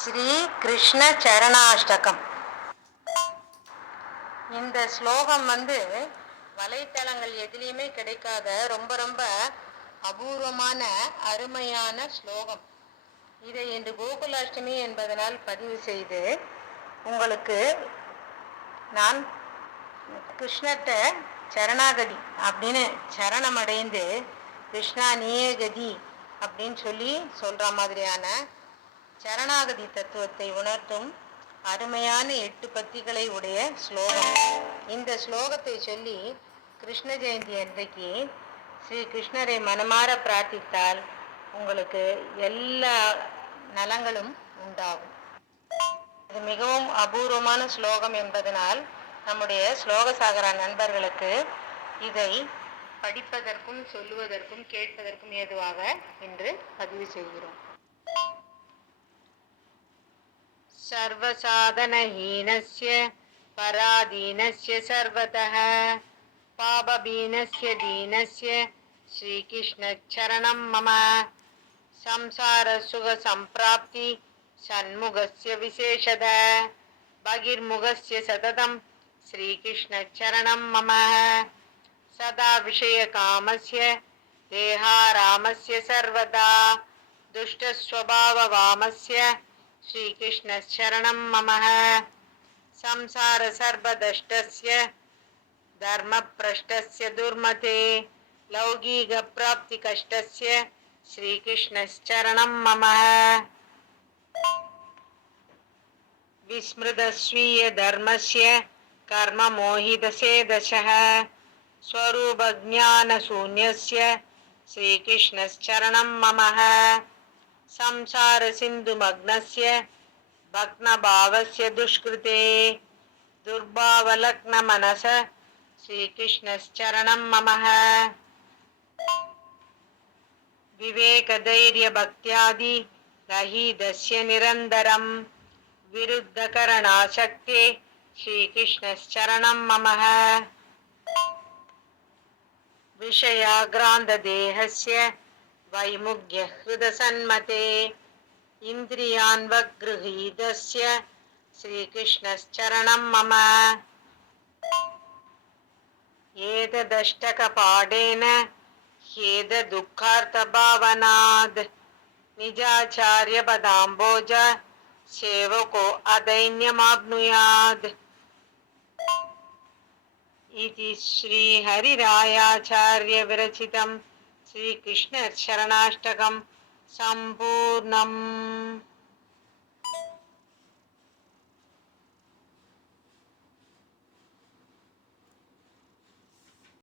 ஸ்ரீ கிருஷ்ண சரணாஷ்டகம். இந்த ஸ்லோகம் வந்து வலைத்தளங்கள் எதுலேயுமே கிடைக்காத ரொம்ப ரொம்ப அபூர்வமான அருமையான ஸ்லோகம். இதை இன்று கோகுலாஷ்டமி என்பதனால் பதிவு செய்து உங்களுக்கு நான் கிருஷ்ணத்தை சரணாகதி அப்படின்னு சரணமடைந்து கிருஷ்ணா நீயே கதி அப்படின்னு சொல்லி சொல்கிற மாதிரியான சரணாகதி தத்துவத்தை உணர்த்தும் அருமையான எட்டு பத்திகளை உடைய ஸ்லோகம். இந்த ஸ்லோகத்தை சொல்லி கிருஷ்ண ஜெயந்தி அன்றைக்கு ஸ்ரீ கிருஷ்ணரை மனமாற பிரார்த்தித்தால் உங்களுக்கு எல்லா நலங்களும் உண்டாகும். இது மிகவும் அபூர்வமான ஸ்லோகம் என்பதனால் நம்முடைய ஸ்லோக சாகரா நண்பர்களுக்கு இதை படிப்பதற்கும் சொல்லுவதற்கும் கேட்பதற்கும் ஏதுவாக இன்று பதிவு செய்கிறோம். सर्वसाधनहीनस्य, पराधीनस्य सर्वतः पापहीनस्य दीनस्य, श्रीकृष्णचरणं मम। संसारसुखसम्प्राप्ति सन्मुखस्य विशेषद, बहिर्मुखस्य सततं श्रीकृष्णचरणं मम। सदा विषयकामस्य, देहारामस्य सर्वदा दुष्टस्वभाववामस्य श्रीकृष्णशरणं मम। संसारसर्वदष्टस्य धर्मभ्रष्टस्य दुर्मते लौकिकप्राप्तिकष्टस्य श्रीकृष्णश्चरणं मम। विस्मृतस्वीयधर्मस्य कर्ममोहितसेदशः स्वरूपज्ञानशून्यस्य श्रीकृष्णश्चरणं मम। संसारसिन्धुमग्नस्य भग्नभावस्य दुष्कृते दुर्भावलग्नमनस श्रीकृष्णश्चरणं मम विवेकधैर्यभक्त्यादि रहीदस्य विरुद्धकरणाशक्ते श्रीकृष्णश्चरणं मम विषयाग्रान्तदेहस्य वैमुग्यहृदसन्मते इन्द्रियान्वगृहीतस्य श्रीकृष्णश्चरणं मम एतदष्टकपाठेन ह्येतदुःखार्थभावनाद् निजाचार्यपदाम्बोज सेवको अदैन्यमाप्नुयात् इति श्रीहरिरायाचार्यविरचितं श्रीकृष्णशरणाष्टकं सम्पूर्णम्